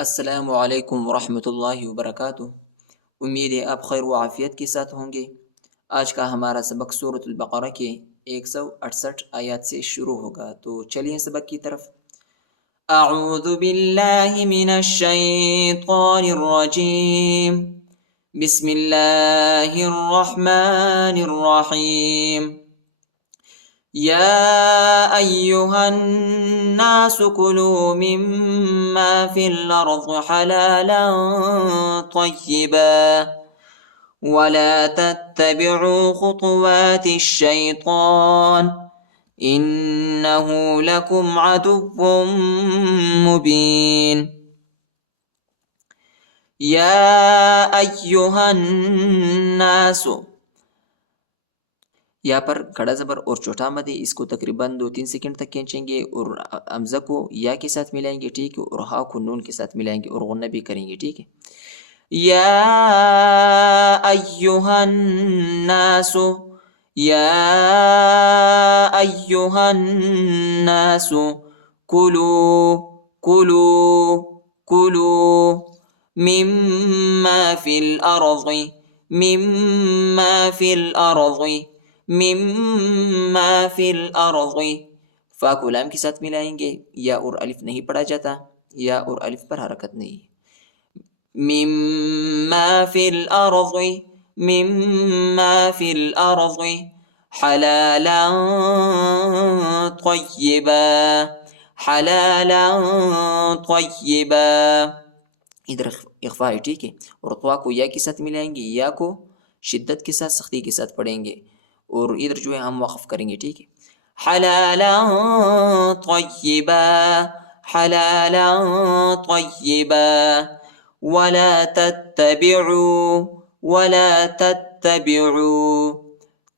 السلام علیکم ورحمۃ اللہ وبرکاتہ۔ امید ہے آپ خیر و عافیت کے ساتھ ہوں گے۔ آج کا ہمارا سبق سورۃ البقرہ کے 168 آیات سے شروع ہوگا، تو چلیے سبق کی طرف۔ اعوذ باللہ من الشیطان الرجیم، بسم اللہ الرحمن الرحیم۔ يا أيها الناس كلوا مما في الأرض حلالا طيبا ولا تتبعوا خطوات الشيطان إنه لكم عدو مبين۔ يا أيها الناس، یا پر کڑا زبر اور چھوٹا مد ہے، اس کو تقریباً 2-3 سیکنڈ تک کھینچیں گے اور حمزہ کو یا کے ساتھ ملائیں گے، ٹھیک ہے، اور ہا کو نون کے ساتھ ملائیں گے اور غنہ بھی کریں گے، ٹھیک ہے۔ یا ایہا الناس، یا ایہا الناس، کلو کلو کلو مما فی الارض، مما فی الارض، مما فی الارض، فا کو لام کے ساتھ ملائیں گے، یا اور الف نہیں پڑھا جاتا، یا اور الف پر حرکت نہیں۔ مما فی الارض، مما فی الارض، حلالا طیبا، حلالا طیبا، ادھر اخفا ہے، ٹھیک ہے، اور طوا کو یا کے ساتھ ملائیں گے، یا کو شدت کے ساتھ سختی کے ساتھ پڑھیں گے، اور ادھر جو ہے ہم وقف کریں گے، ٹھیک ہے۔ حلالا طیبا، حلالا طیبا، ولا تتبعوا، ولا تتبعوا،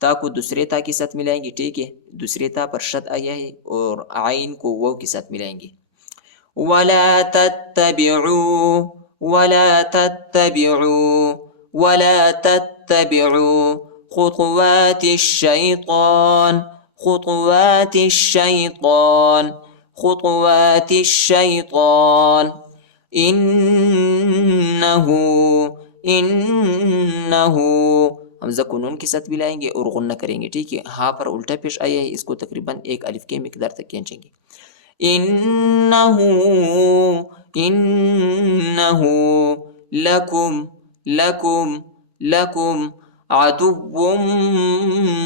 تا کو دوسرے تا کے ساتھ ملائیں گے، ٹھیک ہے، دوسرے تا پر شد آیا ہے، اور عین کو واو کے ساتھ ملائیں گے۔ ولا تتبعوا، ولا تتبعوا، ولا تتبعوا خطوات الشیطان، خطوات الشیطان، خطوات الشیطان، انہو، انہو، حمزہ کو نون کے ساتھ ملائیں گے اور غنہ کریں گے، ٹھیک ہے، ہاں پر الٹا پیش آیا ہے، اس کو تقریباً 1 الف کے مقدار تک کھینچیں گے۔ انہو، انہو، لکم، لکم، لکم، عدو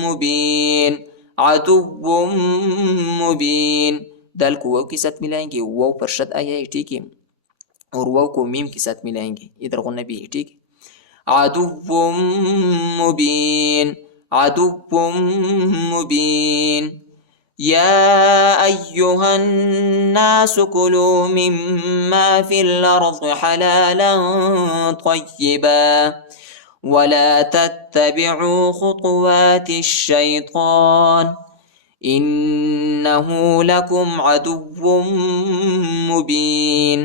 مبین، عدو مبین، دال کو واو کے ساتھ ملائیں گے، واو پر شد آیا ہے، ٹھیک ہے، اور واو کو میم کے ساتھ ملائیں گے، ادھر غنہ بھی ہے، ٹھیک ہے۔ عدو مبین، عدو مبین۔ يا أيها الناس كلوا مما في الأرض حلالا طيبا ولا تتبعوا خطوات الشيطان إنه لكم عدو مبين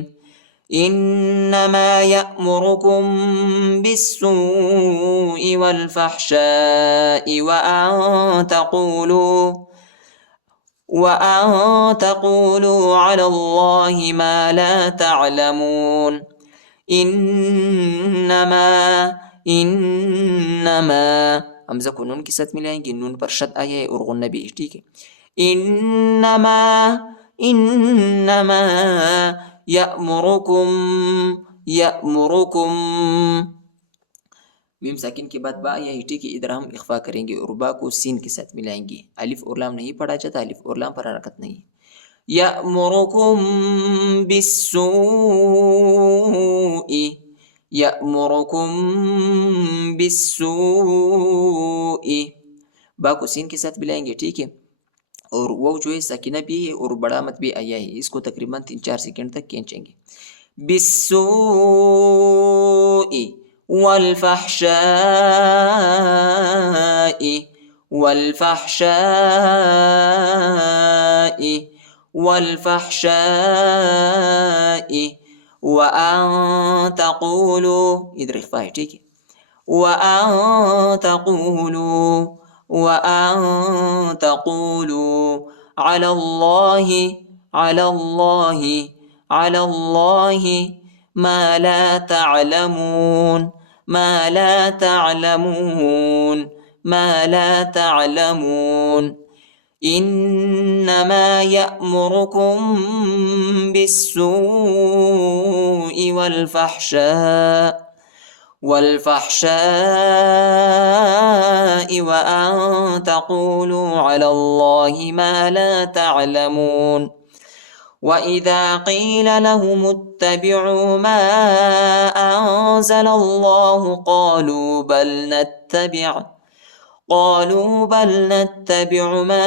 إنما يأمركم بالسوء والفحشاء وأن تقولوا على الله ما لا تعلمون انما، انما، حمزہ کو نون کے ساتھ ملائیں گے، نون پر شد آیا ہے اور غنہ بھی ہے، ٹھیک ہے۔ انما، انما یأمرکم، یأمرکم، میم ساکن کے بعد با آیا ہے، ٹھیک ہے، ادھر ہم اخفا کریں گے اور با کو سین کے ساتھ ملائیں گے، الف اور لام نہیں پڑھا جاتا، الف اور لام پر حرکت نہیں۔ یأمرکم بالسوء، یأمرکم بالسوء، با کو سین کے ساتھ ملائیں گے، ٹھیک ہے، اور وہ جو ہے ساکنہ بھی ہے اور بڑا مت بھی آیا ہے، اس کو تقریباً 3-4 سیکنڈ تک کھینچیں گے۔ بالسوء والفحشاء، والفحشاء، والفحشاء، وأن تقولوا، ادھر اخفا ہے، ٹھیک ہے، وأن تقولوا، وأن تقولوا على الله، على الله، على الله ما لا تعلمون ما لا تعلمون ما لا تعلمون إنما يأمركم بالسوء وأن تقولوا على الله ما لا تعلمون وإذا قيل لهم اتبعوا ما أنزل الله قالوا بل نتبع ما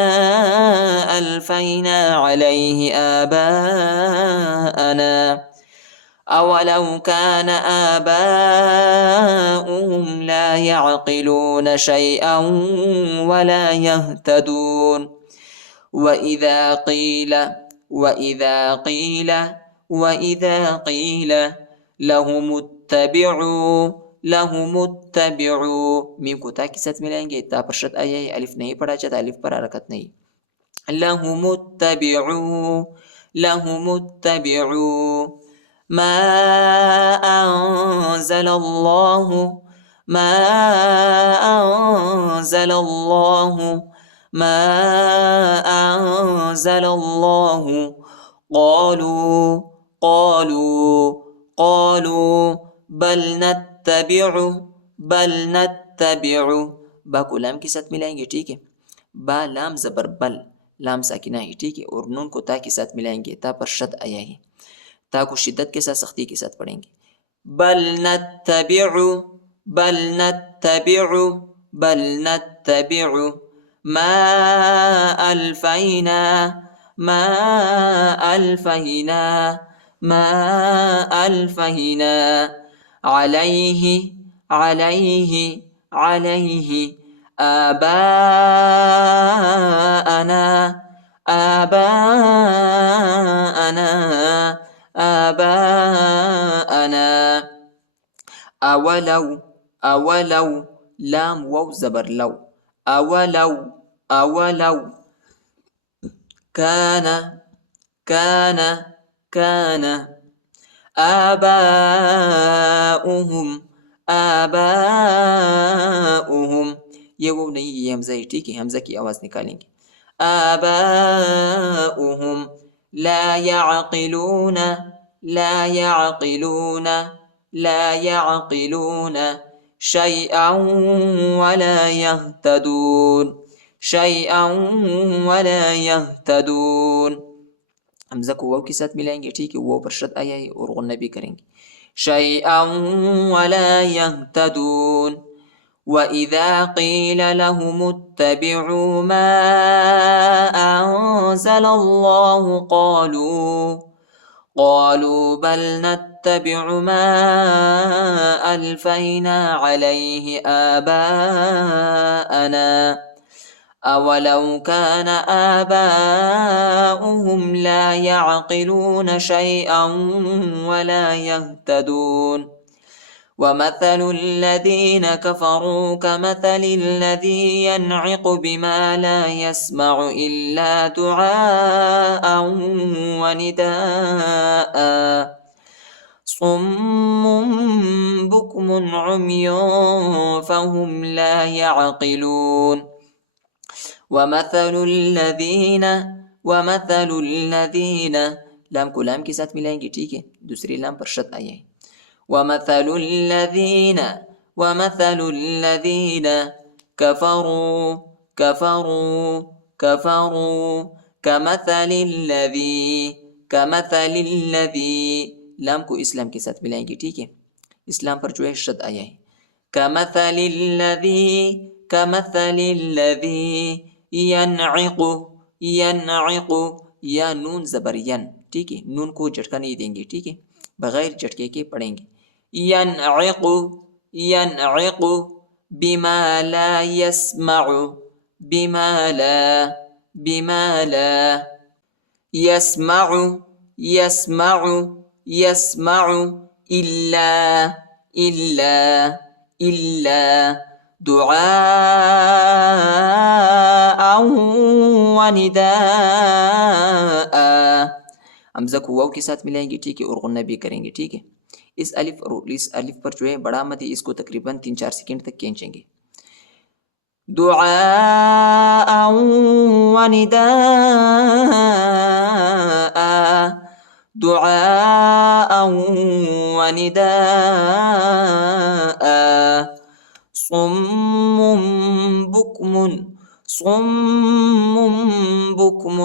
ألفينا عليه آباءنا أولو كان آباؤهم لا يعقلون شيئا ولا يهتدون وإذا قيل لهم اتبعوا میم کو تا کے ساتھ ملائیں گے، تا پر شد آیا ہے، الف نہیں پڑھا جاتا، الف پر حرکت نہیں. لهم اتبعوا ما أنزل الله قالوا بل نتبع با کو لام کے ساتھ ملائیں گے، ٹھیک ہے. با لام زبر بل، لام ساکنہ ہے، ٹھیک ہے. اور نون کو تا کے ساتھ ملائیں گے، تا پر شد آیا ہے، تا کو شدت کے ساتھ سختی کے ساتھ پڑھیں گے. بل نتبع ما ألفينا عليه آباءنا أولو لام واو زبر لو، أولو كان آباؤهم یہ وہ نہیں، یہ حمزہ ہے، ٹھیک ہے. حمزہ کی آواز نکالیں گے. آباؤهم لا يعقلون شيئا ولا يهتدون حمزہ کو واو کے ساتھ ملائیں گے، ٹھیک ہے. واو پر شد آیا ہے اور غنہ بھی کریں گے. شيئا ولا يهتدون وإذا قيل لهم اتبعوا ما أنزل الله قالوا بل نتبع ما ألفينا عليه آباءنا أولو كان آباؤهم لا يعقلون شيئا ولا يهتدون ومثل الذين كفروا كمثل الذي ينعق بما لا يسمع إلا دعاء ونداء صم بكم عمي فهم لا يعقلون ومثل الذين لام کو لام کے ساتھ ملائیں گے، ٹھیک ہے. دوسری لام پر شد آیا ہے. ومثل الذين كفروا كمثل الذي لام کو اسلام کے ساتھ ملائیں گے، ٹھیک ہے. اسلام پر جو ہے شد آیا ہے. كمثل الذي ينعق یا نون زبر ین، ٹھیک ہے. نون کو جھٹکا نہیں دیں گے، ٹھیک ہے، بغیر جھٹکے کے پڑھیں گے. ينعق بما لا يسمع يسمع إلا دعاء ونداء حمزہ کو واو کے ساتھ ملائیں گے، ٹھیک ہے، اور غنہ بھی کریں گے، ٹھیک ہے. اس الف پر جو ہے بڑا مد ہے، اس کو تقریباً 3-4 سیکنڈ تک کھینچیں گے. دعاء ونداء، دعاء ونداء، صم بکم، صم بکم.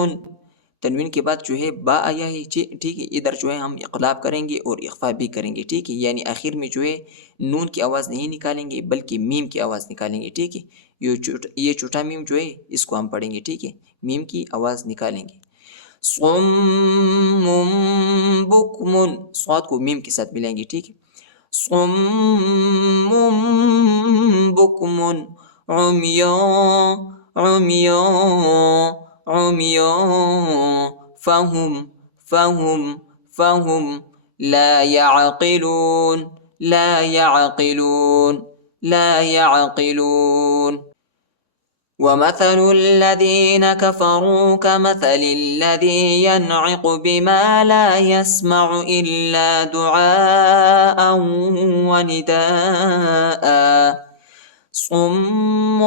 تنوین کے بعد جو ہے با آیا ہے، ٹھیک ہے. ادھر جو ہے ہم اقلاب کریں گے اور اخفا بھی کریں گے، ٹھیک ہے. یعنی آخر میں جو ہے نون کی آواز نہیں نکالیں گے بلکہ میم کی آواز نکالیں گے، ٹھیک ہے. یہ چھوٹا میم جو ہے اس کو ہم پڑھیں گے، ٹھیک ہے. میم کی آواز نکالیں گے. صم بکم، صاد کو میم کے ساتھ ملائیں گے، ٹھیک ہے. صم بکم عمیان، عمیان، عمیان، فهم لا يعقلون، لا يعقلون، لا يعقلون. ومثل الذين كفروا كمثل الذي ينعق بما لا يسمع إلا دعاء ونداء، صم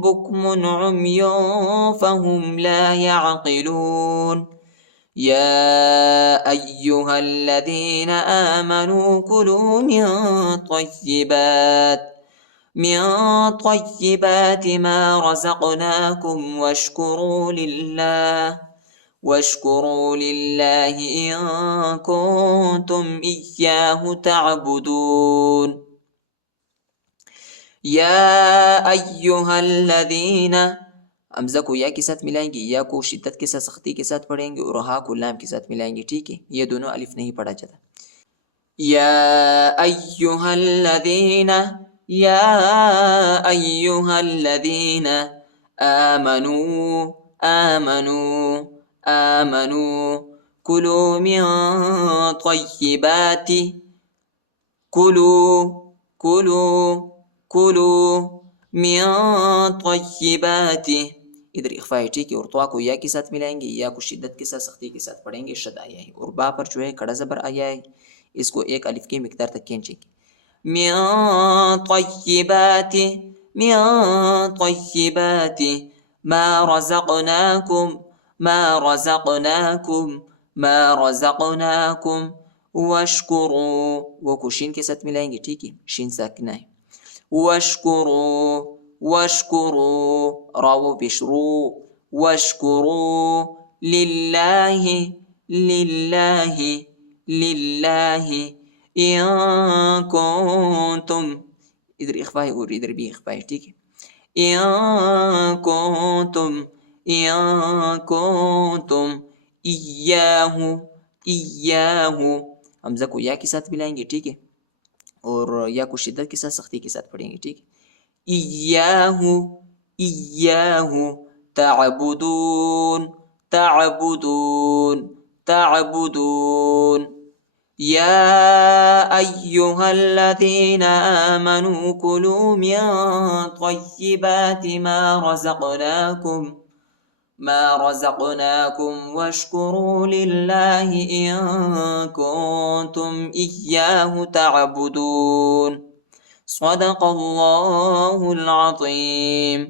بكم عمي فهم لا يعقلون. يا أيها الذين آمنوا كلوا من طيبات ما رزقناكم واشكروا لله إن كنتم إياه تعبدون. یا ایہا الذین، حمزہ کو یا کے ساتھ ملائیں گے، یا کو شدت کے ساتھ سختی کے ساتھ پڑھیں گے اور ہا کو لام کے ساتھ ملائیں گے، ٹھیک ہے. یہ دونوں الف نہیں پڑھا جاتا. یا ایہا الذین، یا ایہا الذین آمنوا، آمنوا، آمنوا، کلوا من طیبات، کلوا من طیبات. ادھر اخفا ہے، ٹھیک ہے. اور طوا کو یا کے ساتھ ملائیں گے، یا کو شدت کے ساتھ سختی کے ساتھ پڑھیں گے، شد آیا ہے. اور با پر جو ہے کڑا زبر آیا ہے، اس کو ایک الف کی مقدار تک کھینچیں گے. من طیبات، من طیبات ما رزقناکم، ما رزقناکم، ما رزقناکم، واشکروا، وہ کو شین کے ساتھ ملائیں گے، ٹھیک ہے. شین ساکنہ ہے. واشکروا راو بشرو، واشکروا للہ، للہ ان کنتم، ادھر اخفا ہے اور ادھر بھی اخفا ہے، ٹھیک ہے. ان کنتم ایاہ، حمزہ کو یا کے ساتھ ملائیں گے، ٹھیک ہے. اور یا کو شدت کے ساتھ سختی کے ساتھ پڑھیں گے، ٹھیک ہے. ایاہ تعبدون. یا ایہا الذین آمنوا کلوا من طیبات ما رزقناکم واشکروا للہ ان کنتم ایاہ تعبدون. صدق اللہ العظیم.